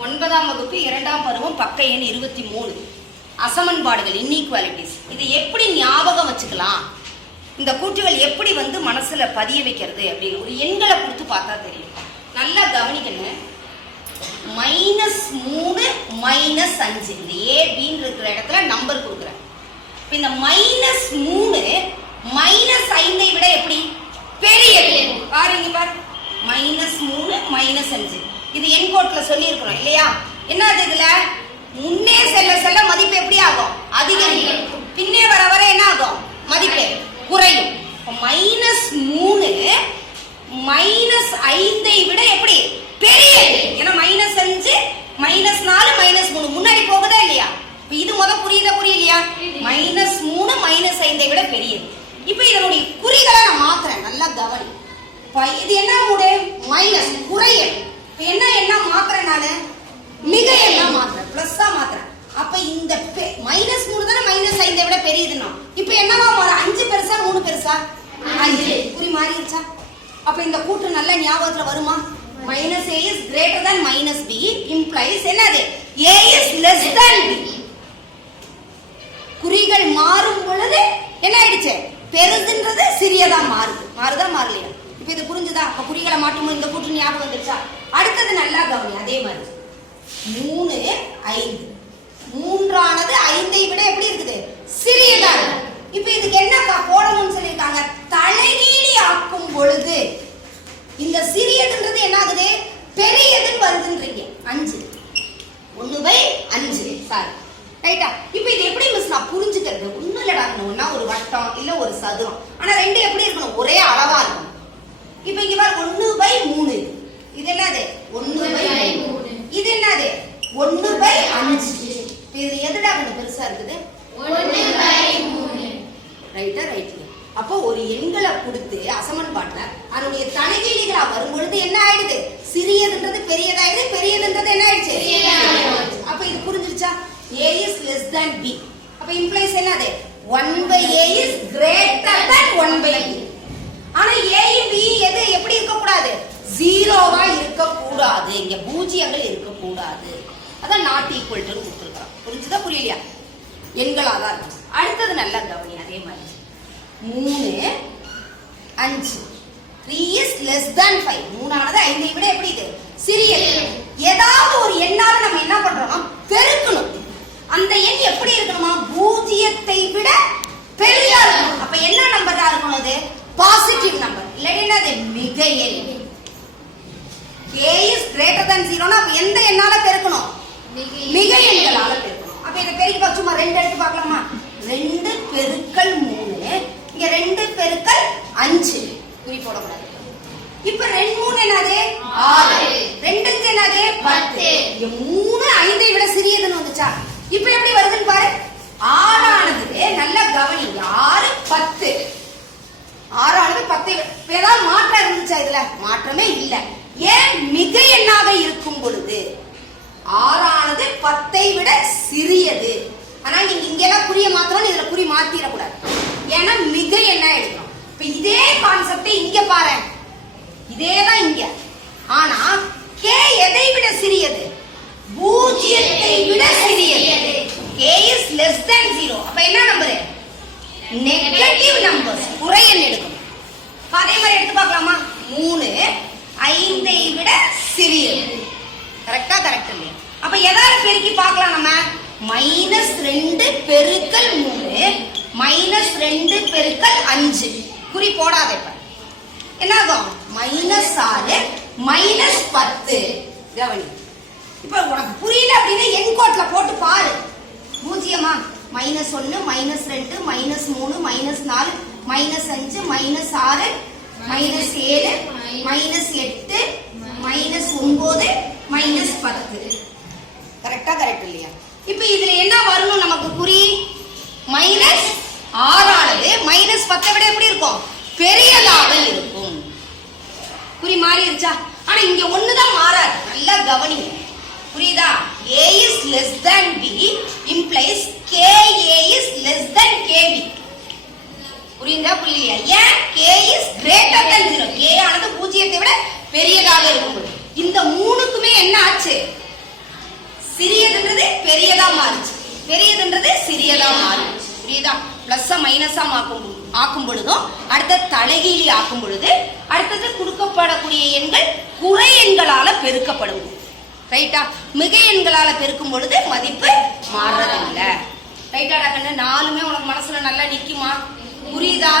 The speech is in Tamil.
9ஆம் வகுப்பு 2ஆம் பருவம் பக்க எண் 23 அசமன்பாடுகள் இன்இக்வாலிட்டிஸ். இது எப்படி ஞாபகம் வச்சுக்கலாம், இந்த கூற்றுகள் எப்படி மனசுல பதிய வைக்கிறது அப்படின்னு ஒரு எண்களை கொடுத்து பார்த்தா தெரியும். நல்லா கவனிக்கணும். -3 -5 இந்த ஏபின்னு இருக்கிற இடத்துல நம்பர் கொடுக்குறேன். இந்த -3 -5 விட எப்படி பெரியது பாருங்க. பாரு -3 -5 இது என்கோட்ல சொல்லி இருக்கிறோம் இல்லையா? என்ன அது? இதுல முன்னே செல்ல செல்ல மதிப்பு எப்படி ஆகும்? அதிகரிக்கும். பின்னே வர வர என்ன ஆகும்? மதிப்பு குறையும். -3 -5 விட எப்படி பெரியது? ஏன்னா -5 -4 -3 முன்னாடி போகுதா இல்லையா? இது புரியுதா புரியலையா? -3 -5 விட பெரியது. இப்ப இதனுடைய குறிகளை நான் மாத்துறேன். நல்லா கவனி. இது என்ன மைனஸ் குறையல். என்ன மாத்துறேன்? நானு மிக எல்லாம் மாத்துறேன், பிளஸ்ஸா மாத்துறேன். அப்ப இந்த -3 தானே -5 விட பெரியதுன்னா இப்ப என்னவா மாற? 5 பெருசா 3 பெருசா? 5. குறி மாறிடுச்சா? அப்ப இந்த கூற்று நல்ல ஞாபகத்துல வருமா? -a is greater than -b implies என்னது? a is less than b. குறிகள் மாறும் பொழுது என்ன ஆயிடுச்சு? பெருதுன்றது சிறியதா மாறுதா மாறலையா? இப்ப இது புரிஞ்சுதா? அப்ப குறிகளை மாற்றும் இந்த கூற்று ஞாபகம் வந்துருச்சா? அடுத்தது நல்லா கவனி. அதே மாதிரி 3 5 3ஆனது 5ஐ விட எப்படி இருக்குது? சிறியதா இருக்கு. இப்ப இதுக்கு என்ன போடணும்னு சொல்லிருக்காங்க? தலைகீழி ஆக்கும் பொழுது இந்த சிறியதுன்றது என்ன ஆகுது? பெரியதுன்னு வருதுன்றீங்க. 5 1/5 சாரி ரைட்டா? இப்ப இது எப்படி மிஸ் நான் புரிஞ்சுக்கிறது? ஒண்ணு இல்லடா, ஒன்னா ஒரு வட்டம் இல்ல ஒரு சதுரம், ஆனா ரெண்டு எப்படி இருக்கணும்? ஒரே அளவா இருக்கணும். இப்ப இங்க பாரு 1/3 இது என்னது? 1/3 இது என்னது? 1/5. இது எதுடா கொஞ்சம் பெருசா இருக்குது? 1/3 ரைட்டா? ரைட். அப்போ ஒரு எண்களை கொடுத்து அசமன்பாட்டுல அதனுடைய தலைகீழிகளா வரும்பொழுது என்ன ஆயிடுது? சிறியதுன்றது பெரியதாயிடுது, பெரியதுன்றது என்ன ஆயிடுச்சு? அப்ப இது புரிஞ்சிருச்சா? a is less than b. அப்ப implies என்னது? 1/a is greater than 1/b. ஆனா a b எது எப்படி இருக்க கூடாது? ஜீரோவா இருக்க கூடாது. இங்க பூஜ்ஜியங்கள் இருக்க கூடாது. அதான் நாட் ஈக்குவல் டு கொடுத்துருக்கான். புரிஞ்சுதா புரியலையா? எண்களா தான் இருக்கும். அடுத்தது நல்லா கவனி. அதே மாதிரி 3 5 3 is less than 5. 3ஆனது 5ஐ விட எப்படி இது? சிறியது. ஏதாவது ஒரு எண்ணால நம்ம என்ன பண்றோம்னா பெருக்கணும். அந்த எண் எப்படி இருக்கணுமா? பூஜ்ஜியத்தை விட பெரியதா இருக்கணும். அப்ப என்ன நம்பரா இருக்கணும்? அது பாசிட்டிவ் நம்பர். இல்லைன்னா என்னது? மிக எண். a is greater than 0 அப்ப எந்த எண்ணால பெருக்கணும்? மிக எண்களால பெருக்கணும். அப்ப இத பெருக்கி சும்மா 2 எடுத்து பார்க்கலாமா? 2 பெருக்கல் 3 இங்க 2 பெருக்கல் 5 குறி போடக்கூடாது. இப்ப 2 3 என்னது? 6. 2க்கு என்னது? 10. இங்க 3 5ஐ விட சிறியதுன்னு வந்துச்சா? இப்ப எப்படி வருதுன்னு பாரு. 6ஆனது நல்லா கவனி. 6 10. 6ஆனது 10. ஏதாவது மாற்றம் இருந்துச்சா? இதுல மாற்றமே இல்ல. ஏன்? மிக எண்ணாக இருக்கும் பொழுது 6ஆனது 10ஐ விட சிறியது. ஆனா நீங்க இங்க எல்லாம் குறிய மாத்திரம், இதுல குறி மாத்திரக்கூடாது. ஏன்னா மிக எண்ணா எடுக்கணும். இப்ப இதே கான்செப்ட் இங்க பாரு. இதேதான் இங்க. ஆனா k எதை விட சிறியது? பூஜ்ஜியத்தை விட சிறியது. k is less than 0. அப்ப என்ன நம்பர்? Negative numbers. குறை எண் எடுக்கணும். அதே மாதிரி எடுத்து பார்க்கலாமா? 3 5ஐ விட சிறியது. கரெக்டா? கரெக்ட் இல்லையா? அப்ப எதாவது பெருக்கி பார்க்கலாம் நம்ம. -2 பெருக்கல் 3 -2 பெருக்கல் 5 குறி போடாத. இப்ப என்ன ஆகும்? -6 -10. கவனி. இப்ப உனக்கு புரியல அப்படின்னா என்கோட்ல போட்டு பாரு. பூஜ்ஜியமா? -1 -2 -3 -4 -5 -6 -7 -8 -9 கரெக்டா? கரெக்ட் இல்லையா? இப்ப இதுல என்ன வரணும் நமக்கு குறி? -6ஆனது -10 விட எப்படி இருக்கும்? பெரியதாக இருக்கும். குறி மாறிடுச்சா? ஆனா இங்க ஒண்ணுதான் மாறாது. நல்லா கவனி. புரியுதா? a is less than b implies ka is less than kb. புரியுதா புரியலையா? ஏன்? k is greater than 0. k ஆனது பூஜ்ஜியத்தை விட பெரியதாக இருக்கும். இந்த மூணுக்குமே என்ன ஆச்சு? புரியுதா? பிளஸ் மைனஸா ஆக்கும் பொழுதும், அடுத்த தலைகீழி ஆக்கும் பொழுது, அடுத்தது கொடுக்கப்படக்கூடிய எண்கள் குறை எண்களால பெருக்கப்படும். ரைட்டா? மிகை எண்களால பெருக்கும் பொழுது மதிப்பு மாறுறதில்லை. ரைட்டாடா கண்ணு? 4மே உனக்கு மனசுல நல்லா நிக்குமா? புரியுதா?